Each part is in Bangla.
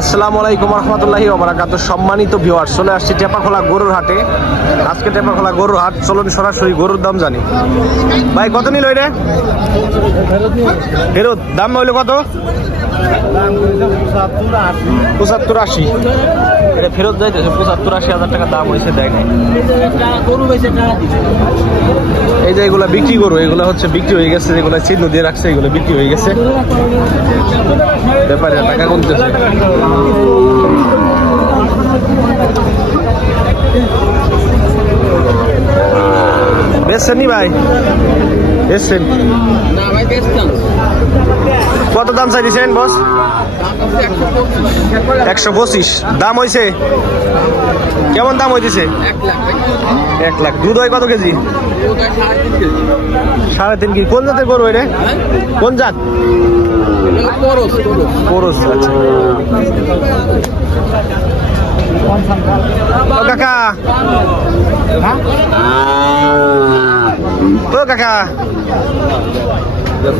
আসসালামু আলাইকুম রহমতুল্লাহি ওয়া বারাকাতুহু। সম্মানিত ভিউয়ার, চলে আসছি টেপাখোলা গরুর হাটে। আজকে টেপাখোলা গরুর হাট, চলুন সরাসরি গরুর দাম জানি। ভাই কত নিল এটা? ফেরত দাম হইলো কত? 75-80। এটা ফেরত যাইতেছে 75-80 হাজার টাকা দাম হয়েছে, দেয় নাই। এই যে এগুলা বিক্রি গরু, এগুলো হচ্ছে বিক্রি হয়ে গেছে, যেগুলো চিহ্ন দিয়ে রাখছে এগুলো বিক্রি হয়ে গেছে। ব্যাপারে টাকা গুনতেছে। বেচছেন নি ভাই? বেচছেন? কত দাম চাইছেন বস? 125 দাম হয়েছে। কেমন দাম হইতেছে? 1 লাখ। দুধ হয় কত কেজি? 3.5 কেজি। কোন জাতের গরু এটা? কোন জাত? কোরস। আচ্ছা ও কাকা, ও কাকা,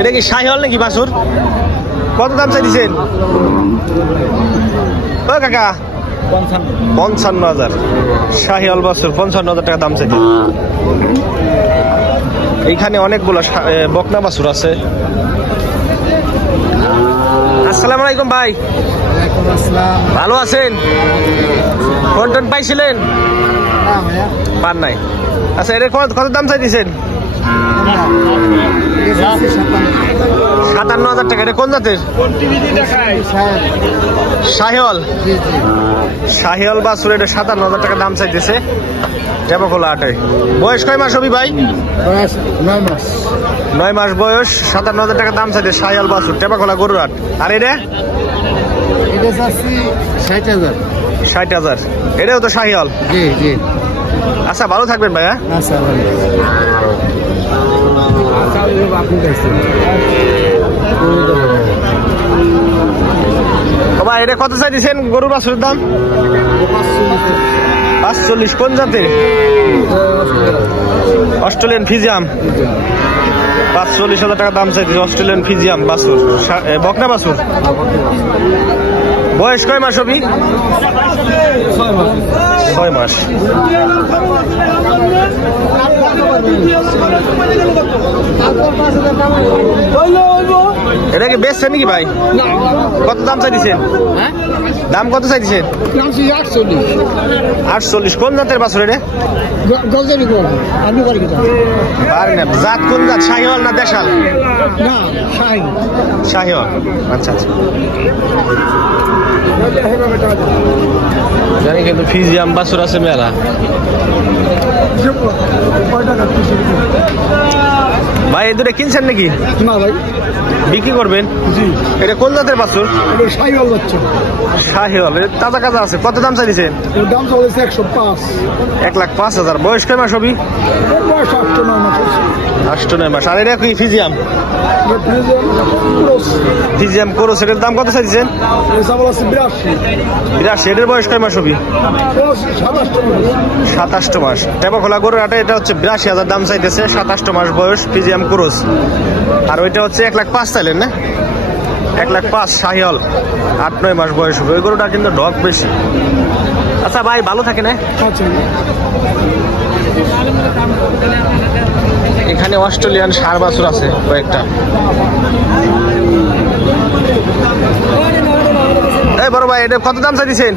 এটা কি শাহিওয়াল নাকি বাছুর? কত দাম চাইছেন? ও কাকা 55,000। শাহিওয়াল বাছুর 55,000 টাকা দাম চাইছে। এইখানে অনেকগুলো বকনা বাছুর আছে। আসসালামু আলাইকুম ভাই, ভালো আছেন? ফোন টোন পাইছিলেন? পান নাই। আচ্ছা, এটা কত দাম চাইছেন? 57,000 টাকা। এটা কোন জাতের? শাহিওয়াল। শাহিওয়াল বাছুর, এটা 57,000 টাকা দাম চাইতেছে টেপাখোলা হাটে। বয়স কয় মাস হবি ভাই? 9 মাস বয়স। 57,000 টাকা দাম চাইছে শাহিওয়াল বাছুর টেপাখোলা গরুর হাট। আর এটা 60,000। এটাও তো শাহিওয়াল। আচ্ছা, ভালো থাকবেন ভাইয়া। ভাই এটা কত চাইছেন গরুর বাছুরের দাম? 45। কোন জাতের? অস্ট্রেলিয়ান ফিজিয়াম। 45,000 টাকা দাম চাইছে অস্ট্রেলিয়ান ফিজিয়াম বাছুর, বকনা বাছুর। বয়স কয় মাস হবি? 6 মাস। এটা কি বেচছেন নাকি ভাই? কত দাম চাইছেন? দাম কত চাইছেন? 48। কোন জাতের বাছুর এটা? জাত কোন জাত? শাহিওয়াল না দেশাল? শাহিওয়াল। আচ্ছা আচ্ছা, জানি কিন্তু ফিজিয়াম বাছুর আছে মেলা। ভাই এই দুটো কিনছেন নাকি? না ভাই, বিক্রি করবেন? এটা কোন জাতের বাছুর? শাহিওয়াল বাচ্চা। শাহিওয়াল, তাজা কাজা আছে। কত দাম চাইছেন? দাম চলেছে 105। 1,05,000। বয়স কয় মাস হবি? 8-9 মাস। আর এটা কি ফিজিয়াম? ফিজিয়াম কোরস। এটার দাম কত চাইছেন? 82। এটার বয়স কয় মাস হবি? 27 মাস। টেপাখোলা গরুর হাটে এটা হচ্ছে 82,000 দাম চাইতেছে, 27 মাস বয়স, ফিজিয়াম কোরস। আর ওইটা হচ্ছে 1,05,000 চাইলেন না? 1,05,000 শাহিওয়াল, 8-9 মাস বয়স হবে। ওই গরুটা কিন্তু ডগ বেশি। আচ্ছা ভাই, ভালো থাকে না? এখানে অস্ট্রেলিয়ান ষাঁড় বাছুর আছে কয়েকটা। এই বড় ভাই, এটা কত দাম চাইছেন?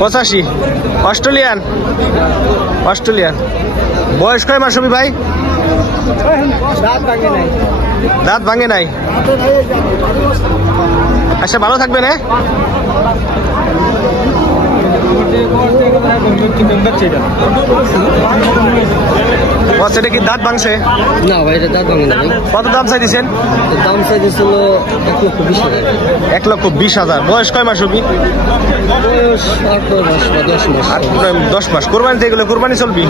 85। অস্ট্রেলিয়ান। বয়স কয় মাস হবি ভাই? দাঁত ভাঙে নাই। আচ্ছা, ভালো থাকবেন। সেটা কি দাঁত ভাঙছে? না ভাই, এটা দাঁত ভাঙে না। কত দাম চাইছেন? দাম চাইছিল 1,20,000। 1,20,000। বয়স কয় মাস হবি? বয়স 10 মাস। কোরবানি থেকে গেলে কোরবানি চলবি?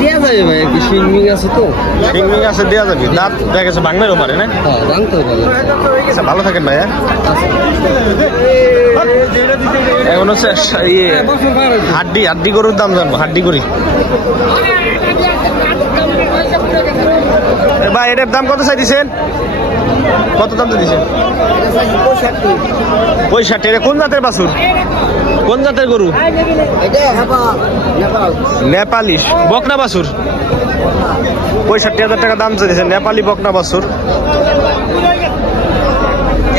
দেওয়া যাবে ভাই, কি সুইমিং আছে তো? সুইমিং আছে, দেওয়া যাবে। দাঁত দেখা গেছে ভাঙলেও পারে না? হ্যাঁ, ভাঙতে হবে। আচ্ছা, ভালো থাকেন ভাইয়া। এখন হচ্ছে হাড্ডি গরুর দাম জানবো। হাড্ডি করি ভাই, এটার দাম কত চাইছেন? কত দাম দিয়েছেন? 65। এটা কোন জাতের বাছুর? কোন জাতের গরু? নেপালিশ বকনা বাছুর। 65,000 টাকা দাম চাইছেন। নেপালি বকনা বাছুর।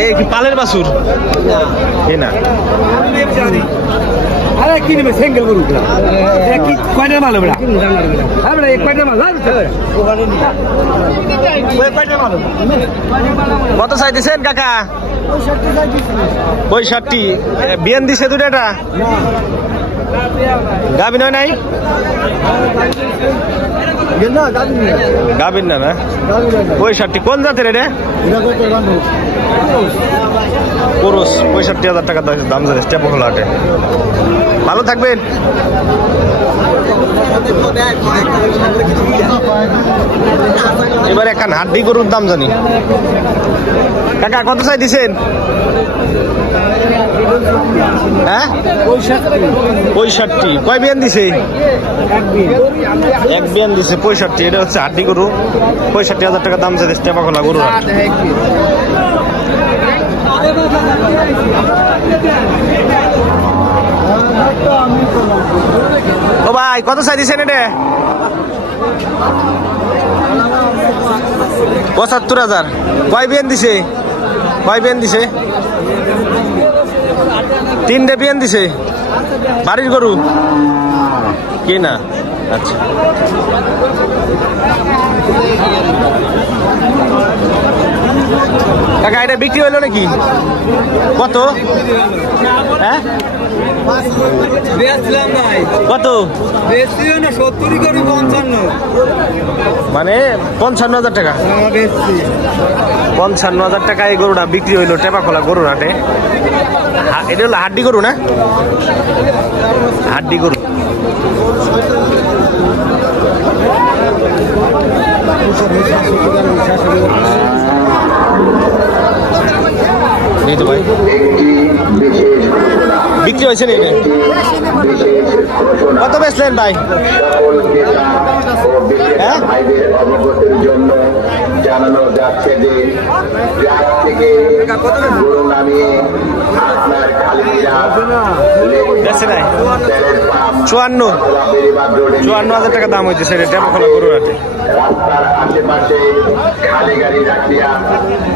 এই কি পালের বাছুর? না আরে কি নেবে সিঙ্গেল গরু কি কয়টা মাল হবে হ্যাঁ বেটা এক কয়টা মাল কত চাইতেছেন কাকা? 65। বিয়ান দিছে দুটা? গাবিন হয় নাই? গাবিন না না 65। কোন জাতের এটা? পুরুষ। 65,000 টাকা দাম যাচ্ছে টেপখোলা হাটে। ভালো থাকবেন। এবার এখন হাড্ডি গরুর দাম জানি। কাকা কত চাই দিছেন? হ্যাঁ 65। কয় বিয়ান দিছে? এক বিয়ান দিছে 65। এটা হচ্ছে হাড্ডি গরু। 65,000 টাকা দাম চাইছে টেপখোলা গরুর হাট। ও ভাই কত চাই দিছেন এটা? 75,000। কয় বিয়ান দিছে? কয় বিয়ান দিছে? 3টে বিয়ান দিছে। বাড়ির গরু কি না? আচ্ছা কাকা এটা বিক্রি হইলো নাকি? কত? হ্যাঁ কত? মানে 55,000 টাকা। 55,000 টাকা এই গরুটা বিক্রি হইলো টেপাখোলা গরুর হাটে। এটা হলো হাড্ডি গরু না? হাড্ডি গরু। ভাই বিক্রি হয়েছে না? কত বেচলেন ভাই? হ্যাঁ জানানো যাচ্ছে যে গরু নামিয়ে আপনার খালিরা 54,000 টাকা দাম হয়েছে সেটা টেপাখোলা গরুর হাটে। রাস্তার আশেপাশে খালি গাড়ি রাখিয়া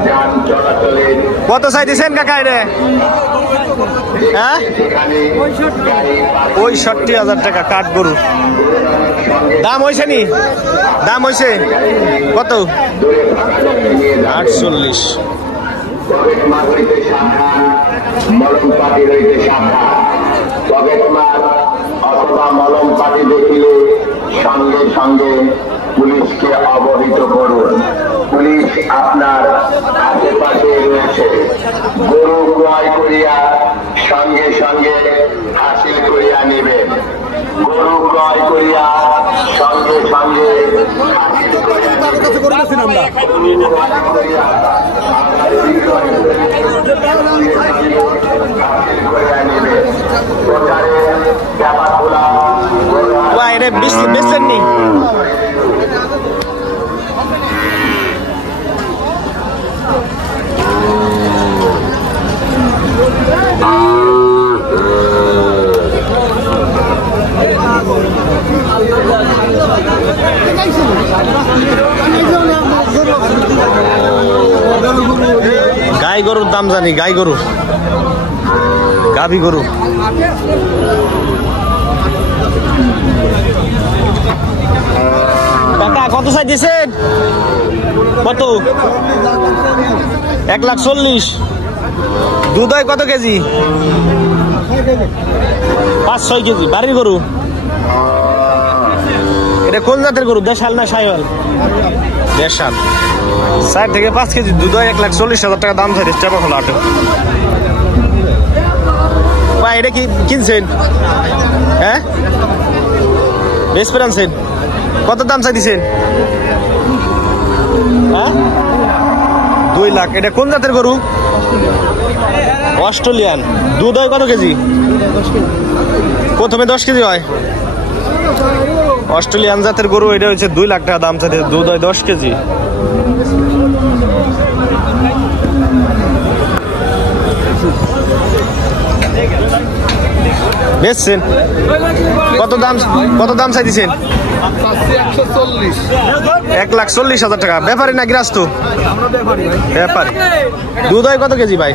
যান চলাচলে কত চাইতেছেন কাকা এটা? হ্যাঁ 65,000 টাকা কাঠ গরু দাম হয়েছে নি? দাম হয়েছে কত? 48। মলম পাটি রইতে সাবধান। পকেট মার অথবা মলম পাটি দেখিলে সঙ্গে সঙ্গে পুলিশকে অবহিত করুন। পুলিশ আপনার আশেপাশে রয়েছে। গরু ক্রয় করিয়া সঙ্গে সঙ্গে হাসিল করিয়া নেবেন। গরু ক্রয় করিয়া সঙ্গে সঙ্গে হাসিল করিয়া নেবেন। প্রচারের ব্যাপারগুলা এটা বেচলেন নি? গাই গরুর দাম জানি। গাই গরু গাভী গরু কাকা কত চাই দিয়েছেন? কত? 1,40,000। দুধ হয় কত কেজি? 5-6 কেজি। বাড়ির গরু? এটা কোন জাতের গরু? দেশাল না শাহিওয়াল? দেশাল। 4 থেকে 5 কেজি দুধ হয়। 1,40,000 টাকা দাম চাই টেপাখোলা হাটে। ভাই এটা কি কিনছেন? হ্যাঁ বেশ পেরানছেন? কত দাম চাই দিছেন? হ্যাঁ 2 লাখ। এটা কোন জাতের গরু? অস্ট্রেলিয়ান। দুধ হয় কত কেজি? প্রথমে 10 কেজি হয়। অস্ট্রেলিয়ান জাতের গরু। এটা হচ্ছে 2 লাখ টাকা দাম চাইছে। দুধ হয় 10 কেজি। বেচছেন কত দাম চাইছেন? 1,40,000 টাকা। ব্যাপারী না গৃহস্থ? ব্যাপারী। দুধ হয় কত কেজি ভাই?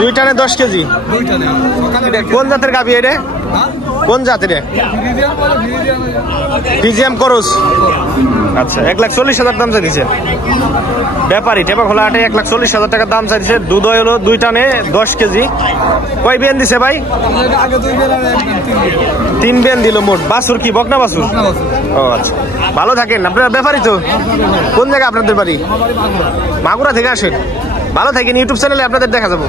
2 টানে 10 কেজি। কোন জাতের গাভী এটা? কোন জাতের? ফিজিয়াম ক্রস। আচ্ছা, 1,40,000 দাম চাইছে ব্যাপারী। টেপাখোলা হাটে 1,40,000 টাকা দাম চাইছে। দুধ হলো 2 টানে 10 কেজি। কয় বিয়ান দিছে ভাই? 3 বিয়ান দিল মোট। বাছুর কি বকনা বাছুর? ও আচ্ছা, ভালো থাকেন। আপনারা ব্যাপারী তো? কোন জায়গায় আপনাদের বাড়ি? মাগুরা থেকে আসেন। ভালো থাকেন। ইউটিউব চ্যানেলে আপনাদের দেখা যাবো।